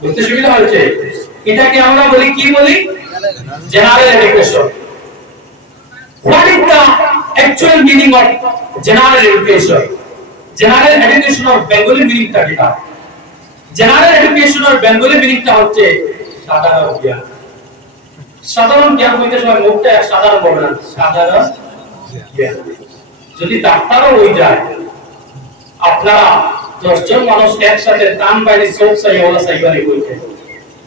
বুঝতে সুবিধা হচ্ছে এটাকে আমরা বলি, কি বলি? General education. What is the actual meaning of general education? General education of Bengali meaning টা কি জেনারেল এডুকেশন অর বেঙ্গলি মিনিংটা হচ্ছে সাধারণ জ্ঞান। সাধারণ জ্ঞান হইতে সময় মুখটা সাধারণ বলবে না, সাধারণ জ্ঞান। যদি ডাক্তারও হয়ে যায়, আপনারা দশজন মানুষ একসাথে টান বাইরে চোখ চাই ওলা চাইবানি বলতে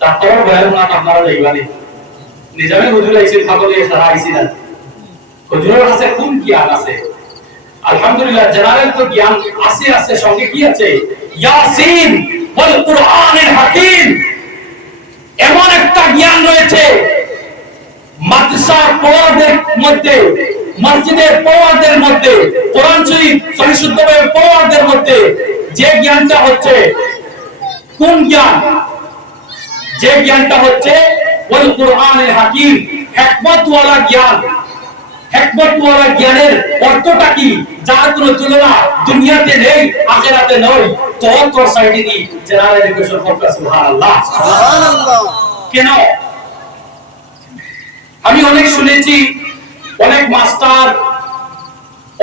ডাক্তারও ভয়ের না, আপনারা যাইবানি নিজামে হুজুর আইছে দিয়ে সারা আইছি না হুজুরের কাছে কোন জ্ঞান আছে? আলহামদুলিল্লাহ জেনারেল তো জ্ঞান আছে আছে, সঙ্গে কি আছে? ইয়াসিন ওয়াল কুরআনিল হাকিম। এমন একটা জ্ঞান রয়েছে, মাদ্রাসার পড়ুয়াদের মধ্যে, মসজিদের পড়ুয়াদের মধ্যে, কোরআন শরীফ পরিশুদ্ধভাবে পড়ুয়াদের মধ্যে যে জ্ঞানটা হচ্ছে কোন জ্ঞান? যে জ্ঞানটা হচ্ছে ওয়াল কুরআনিল হাকিম হিকমত ওয়ালা জ্ঞান। হেকমতওয়ালা জ্ঞানের অর্থটা কি? যার কোনো তুলনা দুনিয়াতে নেই আখিরাতে তো তোর সাইডে দি জেনারেল এডুকেশন ফোকাস সুবহানাল্লাহ। সুবহানাল্লাহ। কেন? আমি অনেক শুনেছি অনেক মাস্টার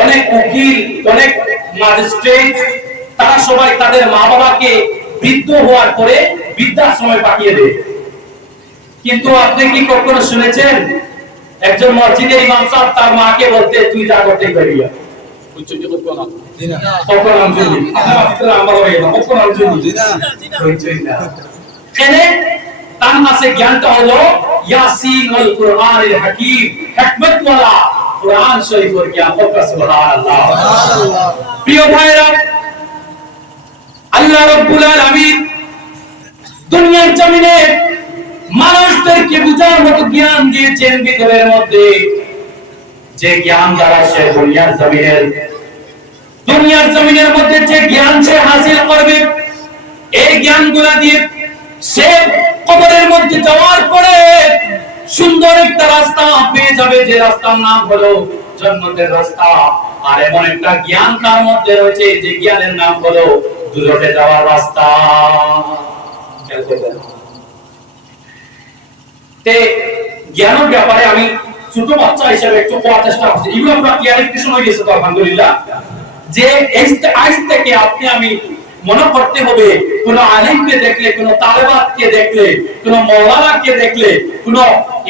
অনেক উকিল অনেক ম্যাজিস্ট্রেট তারা সবাই তাদের মা বাবাকে বৃদ্ধ হওয়ার পরে বৃদ্ধাশ্রমে পাঠিয়ে দেয়। কিন্তু আপনি কি কখনো শুনেছেন? একজন মসজিদের ইমাম সাহেব তার মাকে বলতে তুই যা করতে তার কাছে জ্ঞানটা হলো ইয়াসিন হাকিম হিকমত ওয়ালা কুরআন শরীফের জ্ঞান সুবহানাল্লাহ। সুবহানাল্লাহ। প্রিয় ভাইরা আল্লাহ রাব্বুল আলামিন দুনিয়ার জমিনে মানুষদেরকে বুঝার মতো জ্ঞান দিয়েছেন ভিতরের মধ্যে। যে জ্ঞান দ্বারা সে দুনিয়ার জমিনের দুনিয়ার জমিনের মধ্যে যে জ্ঞান সে হাসিল করবে, এই জ্ঞানগুলা দিয়ে সে কবরের মধ্যে যাওয়ার পরে সুন্দর একটা রাস্তা পেয়ে যাবে। যে রাস্তার নাম হলো জন্নতের রাস্তা। আর এমন একটা জ্ঞান তার মধ্যে রয়েছে, যে জ্ঞানের নাম হলো দুজটে যাওয়ার রাস্তা। ব্যাপারে আমি ছোট বাচ্চা হিসেবে একটু পড়ার চেষ্টা করছি। এগুলো আপনার ক্লিয়ারিফিকেশন হয়ে গেছে তো, আলহামদুলিল্লাহ। যে- আজ থেকে আপনি আমি মনে করতে হবে কোন আলিমকে দেখলে কোন তালেবাতকে দেখলে কোন মৌলানাকে দেখলে কোন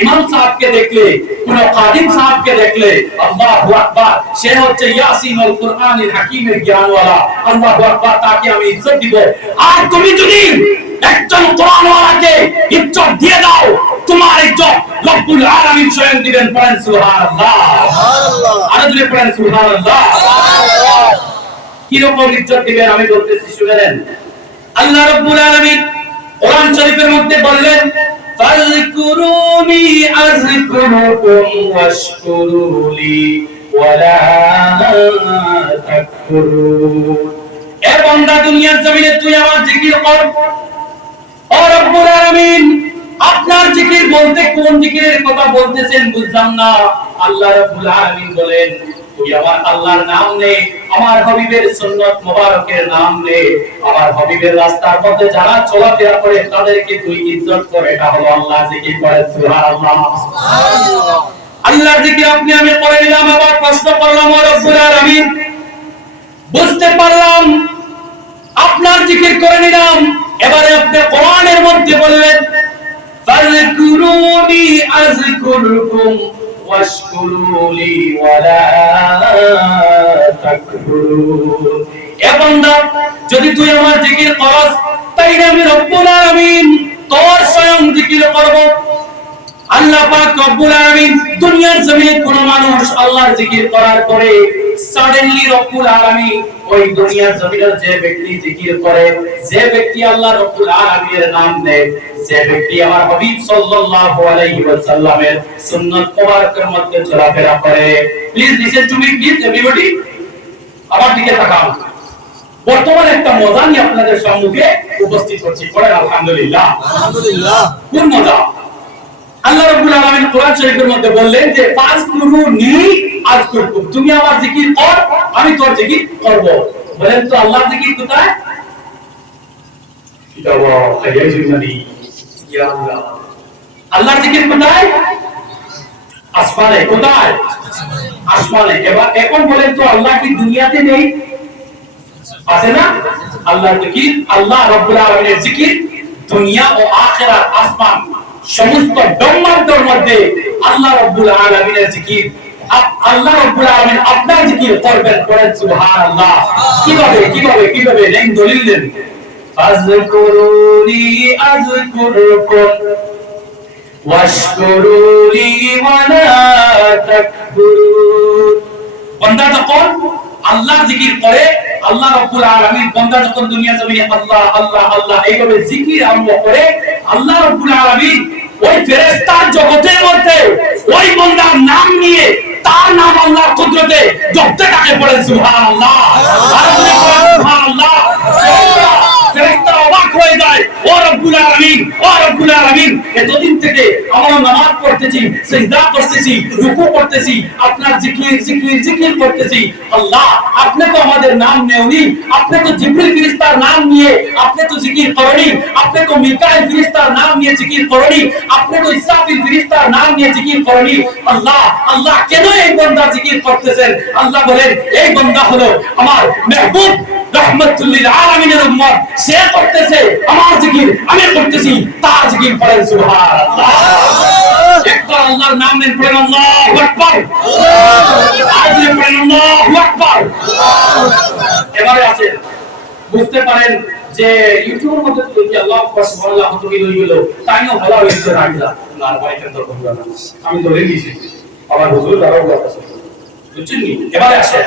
ইমাম সাহেবকে দেখলে কোন কাদিম সাহেবকে দেখলে আল্লাহু আকবার সে হচ্ছে ইয়াসিন আল কুরআনিল হাকিমের জ্ঞানওয়ালা আল্লাহু আকবার তাকে আমি ইজ্জত দিব। আর তুমি যদি একজন কোরআনওয়ালাকে ইজ্জত দিয়ে দাও তোমার ইজ্জত রব্বুল আলামিন স্বয়ং দিবেন পড়েন সুবহানাল্লাহ। সুবহানাল্লাহ। আর যদি পড়েন সুবহানাল্লাহ। কীরকম ইজ্জত দিবেন আমি বলতেছি, শুনেন। আল্লাহ রাব্বুল আলামিন কোরআন শরীফের মধ্যে বললেন আযকুরুকুম ওয়াশকুরুলি ওয়ালা তাকফুরুন। এ বান্দা, দুনিয়ার জমিনে তুই আমার জিকির কর। ও আলামিন, আপনার জিকির বলতে কোন জিকিরের কথা বলতেছেন বুঝলাম না। আল্লাহ রাব্বুল আলামিন বলেন তুই আমার আল্লাহর নাম নে আমার হাবিবের সুন্নাত মোবারকের নাম নে। আমার হাবিবের রাস্তার মধ্যে যারা চলাফেরা করে তাদেরকে তুই ইজ্জত করে। এটা হলো আল্লাহ জিকির করে সুবহানাল্লাহ। সুবহানাল্লাহ। আল্লাহর জিকির আপনি আমি করে নিলাম আবার প্রশ্ন করলাম ও রব্বুল আলামিন। বুঝতে পারলাম আপনার জিকির করে নিলাম। এবারে আপনি কোরআনের মধ্যে বললেন ফাযকুরুনি আযকুরকুম যদি তুই আমার জিকির করস তাই আমি রব্বুল আলামিন তোর স্বয়ং জিকির করব। আল্লাহ পাক রব্বুল আলামিন দুনিয়ার জমিনে কোন মানুষ আল্লাহর জিকির করার পরে সাডেনলি রব্বুল আলামিন ওই দুনিয়ার জমিনের যে ব্যক্তি জিকির করে যে ব্যক্তি আল্লাহ রব্বুল আলামিনের নাম নেয় যে ব্যক্তি আমার হাবিব সাল্লাল্লাহু আলাইহি ওয়াসাল্লামের সুন্নাত মুবারকের মধ্যে চলাফেরা করে। Please listen to me please everybody আমার দিকে তাকান বর্তমানে একটা মজা নিয়ে আপনাদের সম্মুখে উপস্থিত হচ্ছি। পড়েন আলহামদুলিল্লাহ। আলহামদুলিল্লাহ। কোন মজা? আল্লাহ রাব্বুল আলামিন কোরআন শরীফের মধ্যে বললেন যে ফাজকুরুনি আযকুরকুম। তুমি আমার জিকির কর আমি তোর জিকির করব। বলেন তো আল্লাহর জিকির কোথায়? আল্লাহ। জিকির কোথায়? আসমানে। কোথায়? আসমানে। এবার এখন বলেন তো আল্লাহ কি দুনিয়াতে নেই? আছে না? আল্লাহর জিকির আল্লাহ রাব্বুল আলামিনের জিকির দুনিয়া ও আখিরাত আসমান। সমস্ত ব্রহ্মাণ্ডের মধ্যে আল্লাহ রাব্বুল আলামিনের জিকির। আল্লাহ রাব্বুল আলামিন আপনার জিকির করবেন করেন সুবহানাল্লাহ। কীভাবে কীভাবে কীভাবে? নেন দলিল দেন। ফাজকুরুনি আযকুরকুম, ওয়াশকুরুলি ওয়ালা তাকফুরুন। বান্দা যখন আল্লাহ জিকির করে, আল্লাহ রব্বুল আলামিন বান্দা যখন দুনিয়া জমিনে আল্লাহ আল্লাহ আল্লাহ এইভাবে জিকির আরম্ভ করে, আল্লাহ রব্বুল আলামিন ওই ফেরেশতার জগতের মধ্যে ওই বান্দার নাম নিয়ে তার নাম আল্লাহর কুদরতে জপতে তাকে পড়েন সুবহানাল্লাহ। আল্লাহ সুবহানাল্লাহ। আল্লাহ কেন এই বান্দা জিকির করতেছেন? আল্লাহ বলেন এই বান্দা হলো আমার মেহবুব যদি বুঝতে পারেন যে ইউটিউবের মধ্যে তো কি আল্লাহ তো ভালো হয়েছে না আমি আবার হুজুর? এবারে আসে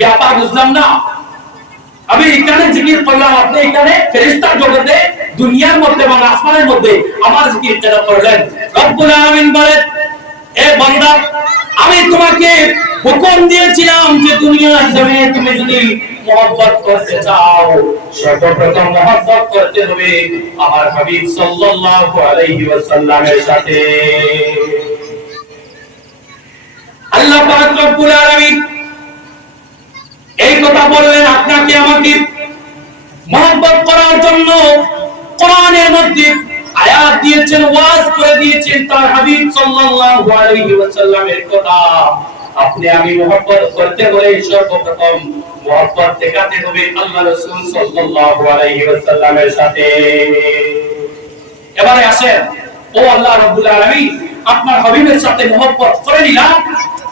ব্যাপার বুঝলাম না। আমি এখানে জিকির করলাম, আপনি এখানে জগতে, দুনিয়ার মধ্যে আসমানের মধ্যে আমার জিকির কেন করলেন? রব্বুল আলামিন বলেন, এ বান্দা, আমি তোমাকে হুকুম দিয়েছিলাম যে দুনিয়ার জমিনে তুমি যদি মহব্বত করতে চাও, সর্বপ্রথম মহব্বত করতে হবে আমার হাবিব সাল্লাল্লাহু আলাইহি ওয়াসাল্লামের সাথে। আল্লাহ পাক রব্বুল আলামিন এই কথা বললেন আপনাকে আমাকে মহব্বত করার জন্য কোরআনের মধ্যে আয়াত দিয়েছেন, ওয়াজ করে দিয়েছেন তার হাবিব সাল্লাল্লাহু আলাইহি ওয়াসাল্লামের কথা। আপনি আমি মহব্বত করতে হলে সর্বপ্রথম মহব্বত দেখাতে হবে আল্লাহ রাসূল সাল্লাল্লাহু আলাইহি ওয়াসাল্লামের সাথে। এবারে আসেন, ও আল্লাহ রাব্বুল আলামিন, আপনার হাবিবের সাথে মহব্বত করে নিলাম।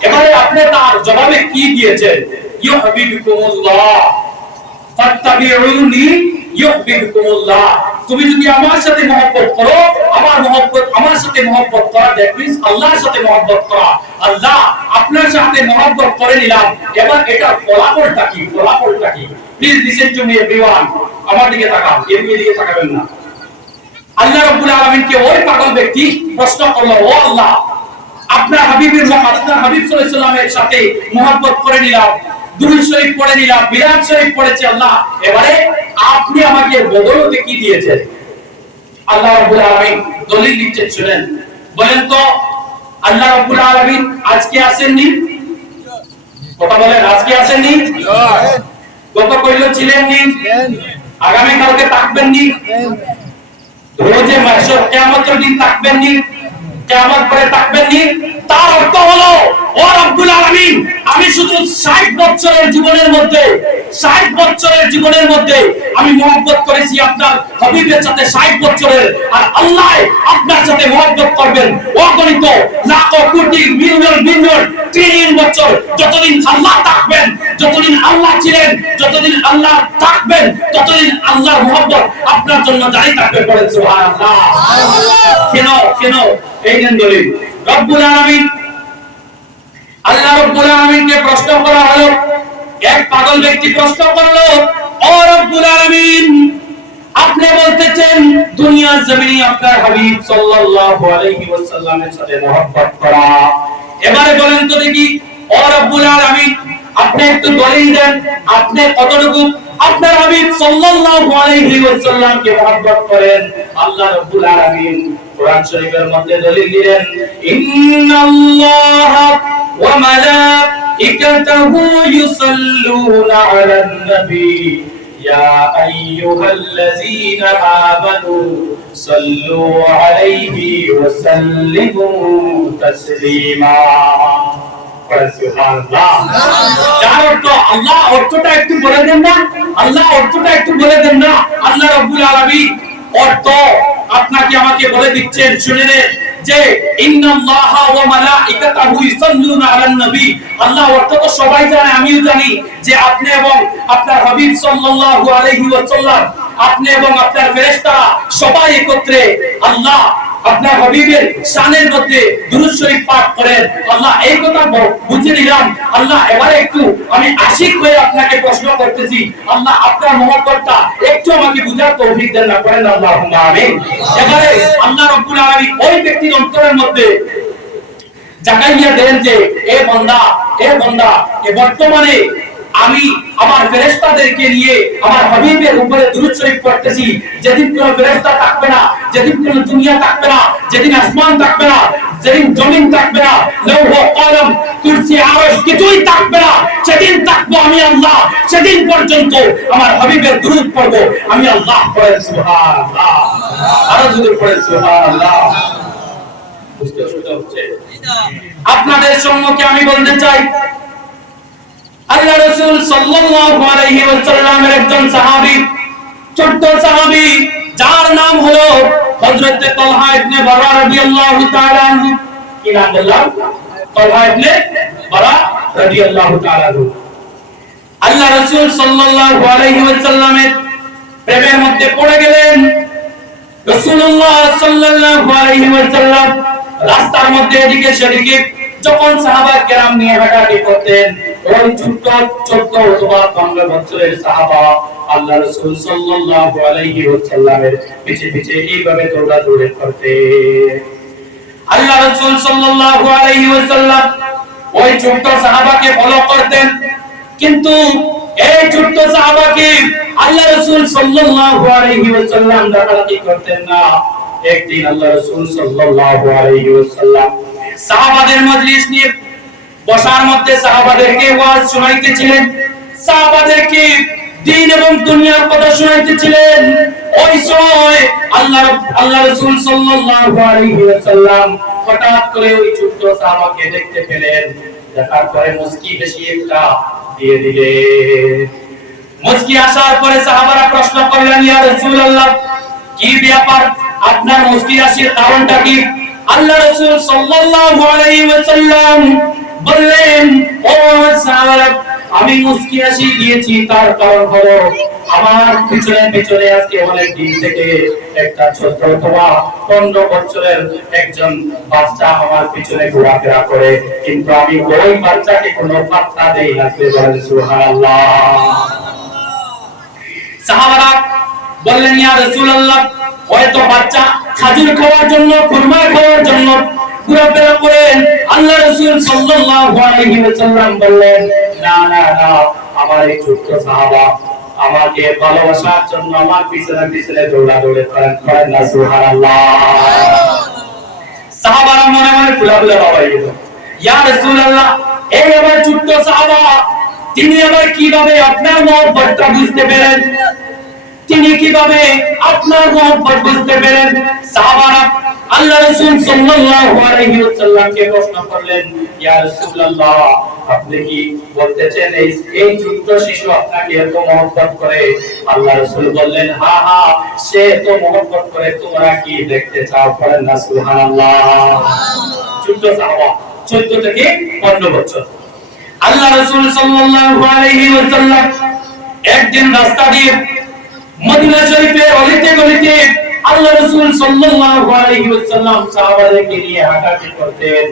এবারে আপনি তার জবাবে কি দিয়েছেন? ফাত্তাবিউনি ইউহিব্বুকুমুল্লাহ। তুমি যদি আমার সাথে মহব্বত করো, আমার মহব্বত আমার সাথে মহব্বত করা দ্যাট মিন্স আল্লাহর সাথে মহব্বত করা। আল্লাহ আপনার সাথে মহব্বত করে নিলাম। এবার এটা ফলাফলটা কি? ফলাফলটা কি? Please listen to me everyone আমার দিকে এমনি দিকে তাকাবেন না। আল্লাহ রাব্বুল আলামিনকে ওই পাগল ব্যক্তি প্রশ্ন করল, ও আল্লাহ আপনার হাবিবের আপনার হাবিব সাল্লামের সাথে মুহাব্বত করে নিলাম, দুরূদ শরীফ পড়ে নিলাম, মিলাদ শরীফ পড়েছি আল্লাহ। এবারে আপনি আমাকে বদলতে কি দিয়েছেন? আল্লাহ রাব্বুল আলামিন দলিল দিচ্ছেন শুনেন বলেন তো, আল্লাহ রাব্বুল আলামিন আজকে আসেননি? কথা বলেন, আজকে আসেননি? গত কইল ছিলেন নি আগামী কালকে থাকবেন নি রোজে মাসর কিয়ামতের দিন থাকবেন নি কিয়ামত পরে থাকবেন নি। তার অর্থ হলো ও রব্বুল আলামিন আমি শুধু 60 বছরের জীবনের মধ্যে 60 বছরের জীবনের মধ্যে আমি মহব্বত করেছি আপনার হাবিবের সাথে 60 বছরের আর আল্লাহ আপনার সাথে মহব্বত করবেন। অগণিত লাখ কোটি মিলিয়ন মিলিয়ন ট্রিলিয়ন বছর যতদিন আল্লাহ থাকবেন যতদিন আল্লাহ ছিলেন যতদিন আল্লাহ থাকবেন ততদিন আল্লাহর মহব্বত আপনার জন্য জারি থাকবে বলেন সুবহানাল্লাহ। কেন কেন আল্লাহ এবারে বলেন তো দেখি আপনি একটু দেন, আপনি কতটুকু আপনার হাবিব সাল্লাল্লাহু করেন? আল্লাহ রাব্বুল আলামিন কোরআন শরীফের মধ্যে দলিল দিলেন ইন্নাল্লাহ ওয়া মালাইকাতাহু ইউসাল্লুনা আলান নবী। ইয়া আইয়ুহাল্লাযীনা আমানু সাল্লু আলাইহি ওয়া সাল্লিমু তাসলিমা যার অর্থ আল্লাহ অর্থটা একটু বলে দেন না আল্লাহ অর্থটা একটু অর্থ আপনাকে আমাকে বলে দিচ্ছেন, শুনে নে, যে ইন্নাল্লাহা ওয়া মালাইকাতাহু ইউসাল্লুনা আলান নবী। আল্লাহ অর্থ তো সবাই জানে, আমিও জানি যে আপনি এবং আপনার হাবিব সাল্লাল্লাহু আলাইহি ওয়াসাল্লাম, আপনি এবং আপনার ফেরেশতারা সবাই একত্রে আল্লাহ আপনার হাবিবের শানের মধ্যে দুরূদ শরীফ পাঠ করেন। আল্লাহ এই কথা বুঝে নিলাম। আল্লাহ, এবারে একটু আমি আশিক হয়ে আপনাকে প্রশ্ন করতেছি। আল্লাহ, আপনার একটু আমাকে বুঝার তৌফিক দেন না, করেন আল্লাহ এবারে আল্লাহ রাব্বুল ওই ব্যক্তির অন্তরের মধ্যে জাগাইয়া দেন যে, এ বান্দা এ বান্দা, এ বর্তমানে আমি আমার ফেরেশতাদেরকে নিয়ে আমার হাবিবের উপরে দুরূদ শরীফ পড়তেছি। যেদিন কোনো ফেরেশতা থাকবে না, যেদিন কোনো দুনিয়া থাকবে না, যেদিন আসমান থাকবে না, যেদিন জমিন থাকবে না, লৌহ কলম কুরসি, আরশ কিছুই থাকবে না। সেদিন থাকব আমি আল্লাহ। সেদিন পর্যন্ত আমার হাবিবের দুরূদ পড়ব আমি আল্লাহ পড়েন সুবহানাল্লাহ। আরও যদি পড়েন সুবহানাল্লাহ। বুঝতে অসুবিধা হচ্ছে। আপনাদের সম্মুখে আমি বলতে চাই আল্লাহ রাসূল সাল্লাল্লাহু আলাইহি ওয়াসাল্লামের একজন সাহাবী, ছোট্ট সাহাবী, যার নাম হলো হযরত তালহা ইবনে বারা রাদিয়াল্লাহু তাআলা আনহু। কি নাম বললাম? তালহা ইবনে বারা রাদিয়াল্লাহু তাআলা আনহু। আল্লাহ রাসূল সাল্লাল্লাহু আলাইহি ওয়াসাল্লামের প্রেমের মধ্যে পড়ে গেলেন। রাসূলুল্লাহ সাল্লাল্লাহু আলাইহি ওয়াসাল্লাম রাস্তার মধ্যে এদিকে সেদিকে যখন সাহাবা কেরাম নিয়ে হাঁটাহাঁটি করতেন কিন্তু এই ছোট্ট সাহাবাকে আল্লাহ রাসূল সাল্লাল্লাহু আলাইহি ওয়াসাল্লাম করতেন না। একদিন আল্লাহ রাসূল সাল্লাল্লাহু আলাইহি ওয়াসাল্লাম সাহাবাদের মজলিস নিয়ে বসার মধ্যে সাহাবাদেরকে ওয়াজ শোনাইতেছিলেন। সাহাবাদেরকে দিন এবং দুনিয়ার কথা শোনাইতেছিলেন। ওই সময় আল্লাহ আল্লাহ রাসূল সাল্লাল্লাহু আলাইহি ওয়াসাল্লাম হঠাৎ করে ওই ছোট্ট সাহাবাকে দেখতে পেলেন। দেখার পরে মুস্কি বেশি একটা দিয়ে দিলে মুস্কি আসার পরে সাহাবারা প্রশ্ন করলেন, ইয়া রাসূলুল্লাহ, কি ব্যাপার? আপনার মুস্কি আসির কারণটা কি? আল্লাহ রাসূল সাল্লাল্লাহু আলাইহি ওয়াসাল্লাম বললেন, ও সাহাবারা আমি মুস্কি আসি গিয়েছি তার কারণ হলো আমার পিছনে পিছনে আজকে অনেক দিন থেকে একটা ছোট্ট অথবা পনেরো বছরের একজন বাচ্চা আমার পিছনে ঘোরাফেরা করে। কিন্তু আমি ওই বাচ্চাকে কোনো পাত্তা দেই না সুবহানাল্লাহ। সাহাবারা বললেন, ইয়া রাসূলুল্লাহ হয়তো বাচ্চা খাজুর খাওয়ার জন্য কুরমা খাওয়ার জন্য ঘোরাফেরা করেন আল্লাহ রাসূল সাল্লাল্লাহু আলাইহি ওয়াসাল্লাম বললেন, না না না, আমার এই ছোট্ট সাহাবা আমাকে ভালোবাসার জন্য আমার পিছনে পিছনে করেন করেন না, সুবহানাল্লাহ। সাহাবারা মনে মনে ফুলা ফুলা বাবা ইয়া রাসূলুল্লাহ, এই আমার ছোট্ট সাহাবা, তিনি আবার কীভাবে আপনার মহব্বতটা বুঝতে পেরেন? তিনি কীভাবে আপনার মহব্বত বুঝতে পেরেন সাহাবারা আল্লাহ রাসূল সাল্লাল্লাহু আলাইহি ওয়াসাল্লামকে প্রশ্ন করলেন, ইয়া রাসূলুল্লাহ, আপনি কি বলতেছেন এই এই ছোট্ট শিশু আপনাকে এত মহব্বত করে? আল্লাহ রাসূল বললেন হ্যাঁ হ্যাঁ সে এত মহব্বত করে তোমরা কি দেখতে চাও? বলেন না, সুবহানাল্লাহ। ছোট্ট সাহাবা 14 থেকে 15 বছর। আল্লাহ রাসূল সাল্লাল্লাহু আলাইহি ওয়াসাল্লাম একদিন রাস্তা দিয়ে মদিনা শরীফের অলিতে গলিতে আল্লাহ রাসূল সাল্লাল্লাহু আলাইহি ওয়াসাল্লাম সাহাবাদেরকে নিয়ে হাঁটাহাঁটি করতেন।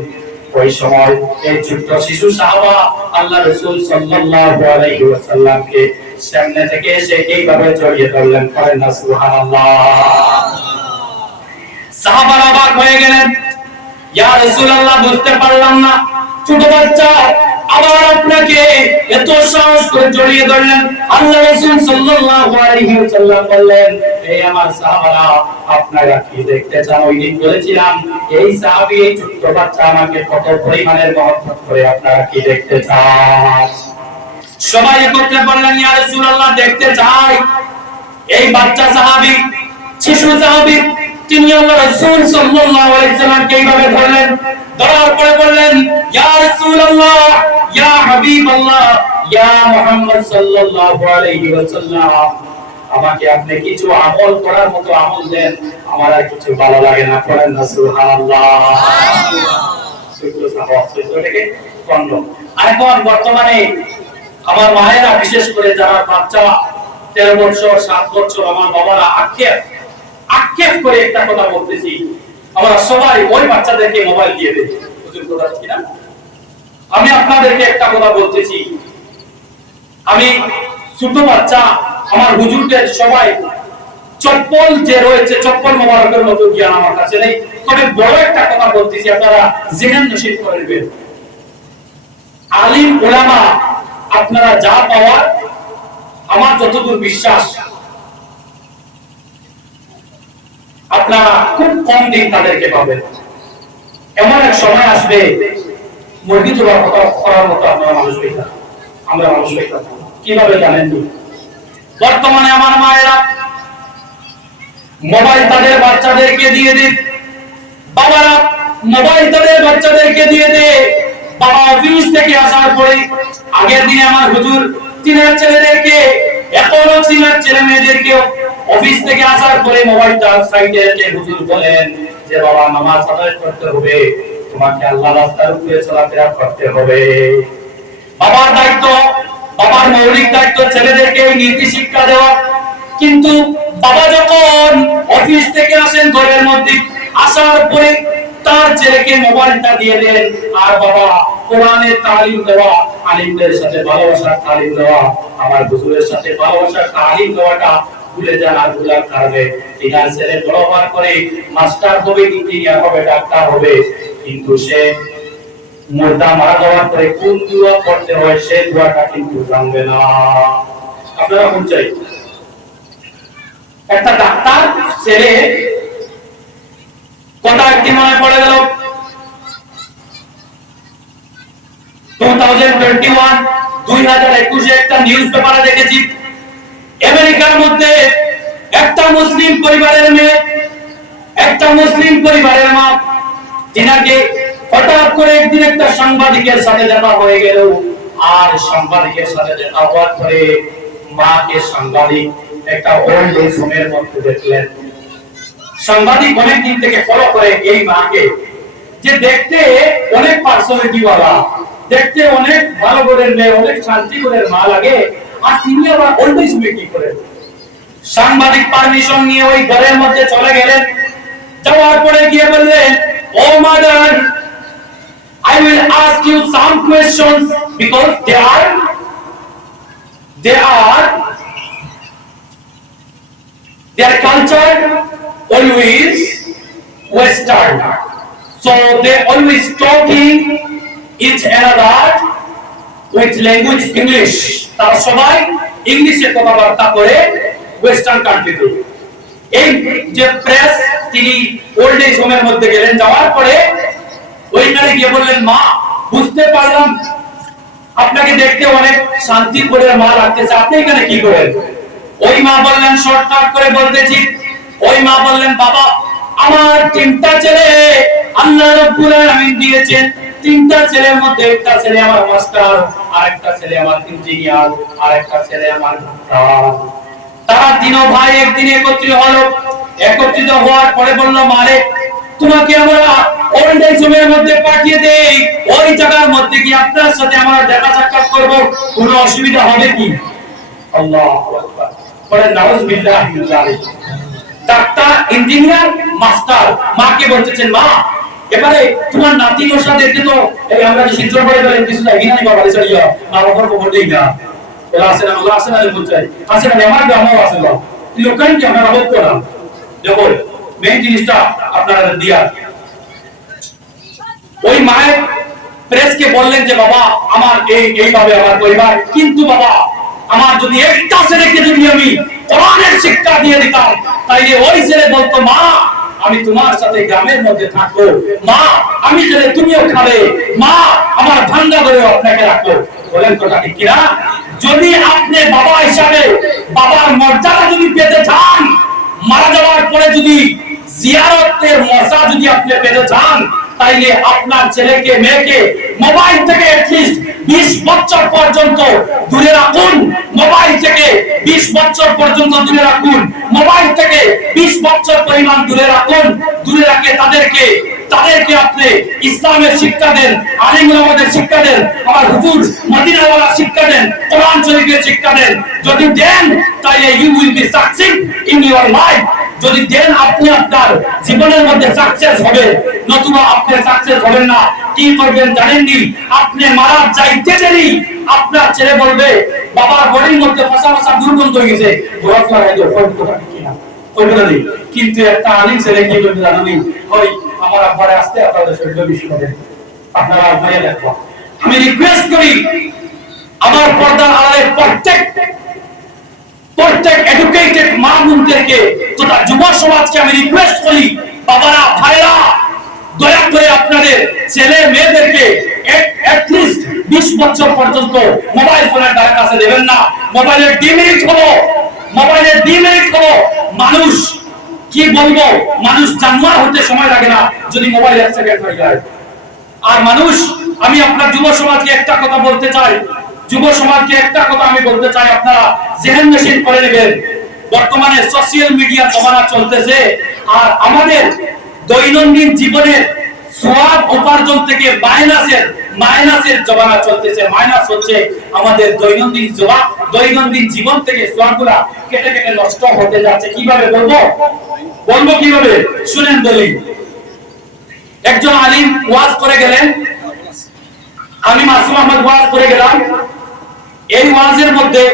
ওই সময় এই ছোট্ট শিশু সাহাবা আল্লাহ রাসূল সাল্লাল্লাহু আলাইহি ওয়াসাল্লামকে সামনে থেকে এসে এইভাবে জড়িয়ে ধরলেন করেন না সুবহানাল্লাহ। সাহাবারা অবাক হয়ে গেলেন। ইয়া রাসূলুল্লাহ, বুঝতে পারলাম না। ছোট বাচ্চা আবার আপনাকে এত সাহস করে জড়িয়ে ধরলেন। আল্লাহ রাসূল সাল্লাল্লাহু আলাইহি ওয়াসাল্লাম বললেন এই আমার সাহাবারা, আপনারা কি দেখতে চান? ওই দিন বলেছিলাম, এই সাহাবী, এই ছোট্ট বাচ্চা আমাকে কত পরিমাণের মহব্বত করে আপনারা কি দেখতে চান? সবাই একত্রে বললেন, ইয়া রাসূলুল্লাহ, দেখতে চাই। এই বাচ্চা সাহাবী, শিশু সাহাবী তিনি আল্লাহ রাসূল সাল্লাল্লাহু আলাইহি সাল্লামকে এইভাবে পরে বললেন, ইয়া রাসূলুল্লাহ, ইয়া হাবিবাল্লাহ, ইয়া মুহাম্মদ সাল্লাল্লাহু আলাইহি ওয়াসাল্লাম, আমাকে আপনি কিছু আমল করার মতো আমল দেন, আমার আর কিছু ভালো লাগে না। করেন না, সুবহানাল্লাহ। আর এখন বর্তমানে আমার মায়েরা, বিশেষ করে যারা বাচ্চা, তেরো বছর, সাত বছর, আমার বাবারা আক্ষেপ আক্ষেপ করে একটা কথা বলতেছি। আমরা সবাই ওই বাচ্চাদেরকে মোবাইল দিয়ে দেয় হুজুর কথা ঠিক না? আমি আপনাদেরকে একটা কথা বলতেছি। আমি ছোট বাচ্চা, আমার হুজুরদের সবাই চপ্পল যে রয়েছে, চপ্পল মোবারকের মতো জ্ঞান আমার কাছে নেই। তবে বড় একটা কথা বলতেছি, আপনারা জেনে নসিব করে নেবেন। আলিম ওলামা, আপনারা যা পাওয়ার, আমার যতদূর বিশ্বাস আপনারা খুব কম দিন তাদেরকে পাবেন। এমন এক সময় আসবে মুরগি কথা করার মতো আপনারা মানুষ হইতাম আমরা মানুষ হইতাম কীভাবে জানেন? বর্তমানে আমার মায়েরা মোবাইল তাদের বাচ্চাদেরকে দিয়ে দিন। বাবারা মোবাইল তাদের বাচ্চাদেরকে দিয়ে দে। বাবা অফিস থেকে আসার পরে, আগের দিনে আমার হুজুর তিনের ছেলেদেরকে, এখনও তিনের ছেলে মেয়েদেরকে অফিস থেকে আসার পরে মোবাইলটা সাইডে রেখে হুজুর বলেন যে, বাবা, নামাজ আদায় করতে হবে। তোমাকে আল্লাহ রাস্তার উপরে চলাফেরা করতে হবে। বাবার দায়িত্ব, বাবার মৌলিক দায়িত্ব ছেলেদেরকে নীতি শিক্ষা দেওয়া। কিন্তু বাবা যখন অফিস থেকে আসেন ঘরের মধ্যে, আসার পরে তার ছেলেকে মোবাইলটা দিয়ে দেন। আর বাবা, কোরআনের তালিম দেওয়া, আলিমদের সাথে ভালোবাসার তালিম দেওয়া, আমার হুজুরের সাথে ভালোবাসার তালিম দেওয়াটা ছেলে বড় হওয়ার পরে মাস্টার হবে, ইঞ্জিনিয়ার হবে, ডাক্তার হবে। কিন্তু সে মুর্দা মারা যাওয়ার পরে কোন দোয়া হয় দোয়াটা কিন্তু জানবে না। আপনারা একটা ডাক্তার, ছেলে, কথা একটি মনে পড়ে গেল। 2021 2021 একটা নিউজ পেপারে দেখেছি। আমেরিকার মধ্যে একটা মুসলিম পরিবারের মেয়ে, একটা মুসলিম পরিবারের মা, তিনাকে হঠাৎ করে একদিন একটা সাংবাদিকের সাথে দেখা হয়ে গেল। আর সাংবাদিকের সাথে দেখা হওয়ার পরে মাকে সাংবাদিক একটা ওল্ড এজ হোমের মধ্যে দেখলেন। সাংবাদিক অনেক দিন থেকে ফলো করে এই মাকে। যে দেখতে অনেক পার্সোনালিটি ওয়ালা দেখতে অনেক ভালো করে মেয়ে, অনেক শান্তি করে মা লাগে আর তিনি আবার ওল্ড এজ হোমে কি করেন সাংবাদিক পারমিশন নিয়ে ওই ঘরের মধ্যে চলে গেলেন যাওয়ার পরে গিয়ে বললেন ও mother I will ask you some questions because they are they are their culture always western so they always talking each another with language english. তারা সবাই ইংলিশে কথাবার্তা করে ওয়েস্টার্ন কান্ট্রিতে এই যে প্রেস তিনি ওল্ড এজ হোমের মধ্যে গেলেন, যাওয়ার পরে ওইখানে গিয়ে বললেন, মা, বুঝতে পারলাম। আপনাকে দেখতে অনেক শান্তি করে মা লাগতেছে আপনি এখানে কি করেন? ওই মা বললেন, শর্টকাট করে বলতেছি ওই মা বললেন, বাবা, আমার তিনটা ছেলে আল্লাহ রাব্বুল আলামিন দিয়েছেন। তিনটা ছেলের মধ্যে একটা ছেলে আমার মাস্টার আরেকটা ছেলে আমার ইঞ্জিনিয়ার আরেকটা ছেলে আমার তারা তিন ভাই একদিন একত্রিত হলো। একত্রিত হওয়ার পরে বলল, মারে, তোমাকে আমরা ওল্ড এজ হোমের মধ্যে পাঠিয়ে দেই। ওই জায়গার মধ্যে কি আপনার সাথে আমরা দেখা সাক্ষাৎ করব। কোনো অসুবিধা হবে কি? আল্লাহু নাউজুবিল্লাহি মিন যালিক। ডাক্তার ইঞ্জিনিয়ার মাস্টার মাকে বলতেছেন, মা এবারে তোমার নাতি ওষাদেরকে তো এই আমরা যে শিলচর পড়ে গেলেন কিছু না বাবা এসে ইয়া মা বাবার খবর দেই না। ওরা আসে না ওরা আসে না বলতে আসে না আমার গ্রামও আসে না লোকাল কি আমরা হোক করা দেখো মেইন জিনিসটা আপনারা দিয়া ওই মায়ের প্রেসকে বললেন যে, বাবা, আমার এই, এইভাবে আমার পরিবার, কিন্তু বাবা, আমার যদি একটা ছেলেকে যদি আমি কোরআনের শিক্ষা দিয়ে দিতাম, তাইলে ওই ছেলে বলতো, মা আমি তোমার সাথে গ্রামের মধ্যে থাকব। মা, আমি খেলে তুমিও খাবে মা আমার ভান্ডা ধরে আপনাকে রাখব। বলেন কথা ঠিক কিনা? যদি আপনি বাবা হিসাবে বাবার মর্যাদা যদি পেতে চান, মারা যাওয়ার পরে যদি জিয়ারতের মজা যদি আপনি পেতে চান তাইলে আপনার ছেলেকে, মেয়েকে মোবাইল থেকে অ্যাটলিস্ট বিশ বছর পর্যন্ত দূরে রাখুন। মোবাইল থেকে বিশ বছর পর্যন্ত দূরে রাখুন। মোবাইল থেকে বিশ বছর পরিমাণ দূরে রাখুন। দূরে রাখে তাদেরকে। তাদেরকে আপনি ইসলামের শিক্ষা দেন, আলিমুল আমাদের শিক্ষা দেন আমার হুজুর মদিনাওয়ালা শিক্ষা দেন, কোরআন শরীফের শিক্ষা দেন। যদি দেন তাহলে you will be succeed in your life যদি দেন আপনি আপনার জীবনের মধ্যে সাকসেস হবে, নতুবা আপনি সাকসেস হবেন না। কি করবেন জানেননি আপনি মারা যাইতে দেরি, আপনার ছেলে বলবে, বাবার বডির মধ্যে ফসা ফসা দুর্গন্ধ হয়ে গেছে। ঘোরা ফেলা দিও কিনা? ওইগুলো নেই। কিন্তু একটা আলিম ছেলে কি করবে জানি ওই আমার আব্বারে আসতে আপনাদের শরীর বেশি হবে। আপনারা আব্বারে দেখো। আমি রিকোয়েস্ট করি, আমার পর্দার আড়ালে প্রত্যেক প্রত্যেক এডুকেটেড মা বোনদেরকে তথা যুব সমাজকে আমি রিকোয়েস্ট করি, বাবারা ভাইরা দয়া করে আপনাদের ছেলে মেয়েদেরকে অ্যাটলিস্ট বিশ বছর পর্যন্ত মোবাইল ফোনের দ্বারা কাছে দেবেন না। মোবাইলের ডিমেরিট হলো মোবাইলের ডিমেরিট হলো মানুষ। কি বলব? মানুষ জানোয়ার হতে সময় লাগে না যদি মোবাইল এক হয়ে যায়। আর মানুষ, আমি আপনার যুব সমাজকে একটা কথা বলতে চাই। যুব সমাজকে একটা কথা আমি বলতে চাই, আপনারা জেহেন মেশিন করে নেবেন। বর্তমানে সোশ্যাল মিডিয়া জমানা চলতেছে আর আমাদের দৈনন্দিন জীবনের সোয়াব উপার্জন থেকে মাইনাসের মাইনাসের জমানা চলতেছে। মাইনাস হচ্ছে আমাদের দৈনন্দিন জবা দৈনন্দিন জীবন থেকে সোয়াবগুলা কেটে কেটে নষ্ট হতে যাচ্ছে। কীভাবে বলব? বলব কীভাবে? শুনেন দলিল। একজন আলিম ওয়াজ করে গেলেন। আমি মাসুম আহমদ ওয়াজ করে গেলাম। এই ওয়াজের মধ্যে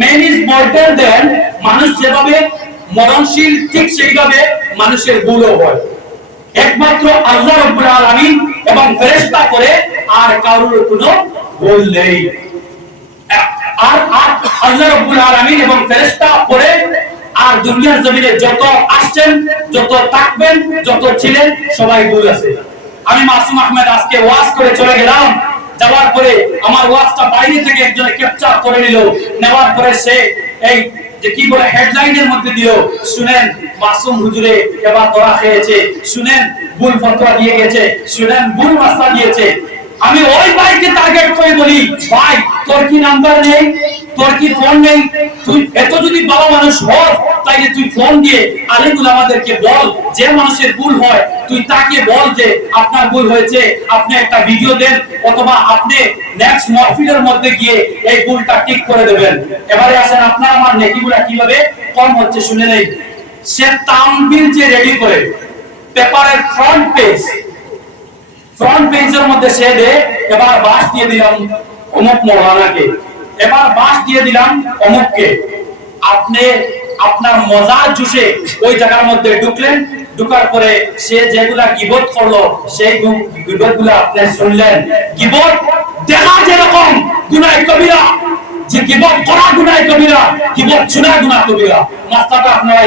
মেন ইজ মর্টাল দেন মানুষ যেভাবে মরণশীল, ঠিক সেইভাবে মানুষের ভুলও হয়। একমাত্র আল্লাহ রব্বুল আলামিন এবং ফেরেশতা করে আর কারোর কোনো ভুল নেই। আর আর আল্লাহ রাব্বুল আলামিন এবং ফেরেশতা পরে আর দুনিয়ার জমিনে যত আসছেন, যত থাকবেন, যত ছিলেন, সবাই ভুল আছে। আমি মাসুম আহমেদ আজকে ওয়াজ করে চলে গেলাম। যাওয়ার পরে আমার ওয়াজটা বাইরে থেকে একজনে ক্যাপচার করে নিল। নেওয়ার পরে সে এই যে কি বলে হেডলাইনের মধ্যে দিল, শুনেন, মাসুম হুজুরে এবার ধরা খেয়েছে। শুনেন, ভুল ফতোয়া দিয়ে গেছে। শুনেন, ভুল রাস্তা দিয়েছে। আমি ওই ভাইকে টার্গেট করে বলি, ভাই, তোর কি নাম্বার নেই? তোর কি ফোন নেই? তুই এত যদি ভালো মানুষ হস, তাইলে তুই ফোন দিয়ে আলিমুল আমাদেরকে বল যে মানুষের ভুল হয়। তুই তাকে বল যে আপনার ভুল হয়েছে, আপনি একটা ভিডিও দেন, অথবা আপনি নেক্সট মহফিলের মধ্যে গিয়ে এই ভুলটা ঠিক করে দেবেন। এবারে আসেন, আপনার আমার নেকিগুলা কীভাবে কম হচ্ছে শুনে নেই? সে তামবিল যে রেডি করে পেপারের ফ্রন্ট পেজ ফ্রন্ট পেজের মধ্যে সে এবার বাস দিয়ে দিলাম অমুক মৌলানাকে। এবার বাস দিয়ে দিলাম অমুককে। আপনি আপনার মজার জুসে ওই জায়গার মধ্যে ঢুকলেন, ঢুকার পরে সে যেগুলা গিবত করল, সেই গিবতগুলা আপনি শুনলেন। গিবত দেখা যেরকম গুনায় কবিরা, যে গিবত করা গুনায় কবিরা গিবত শোনা গুনাহ কবিরা। রাস্তাটা আপনারা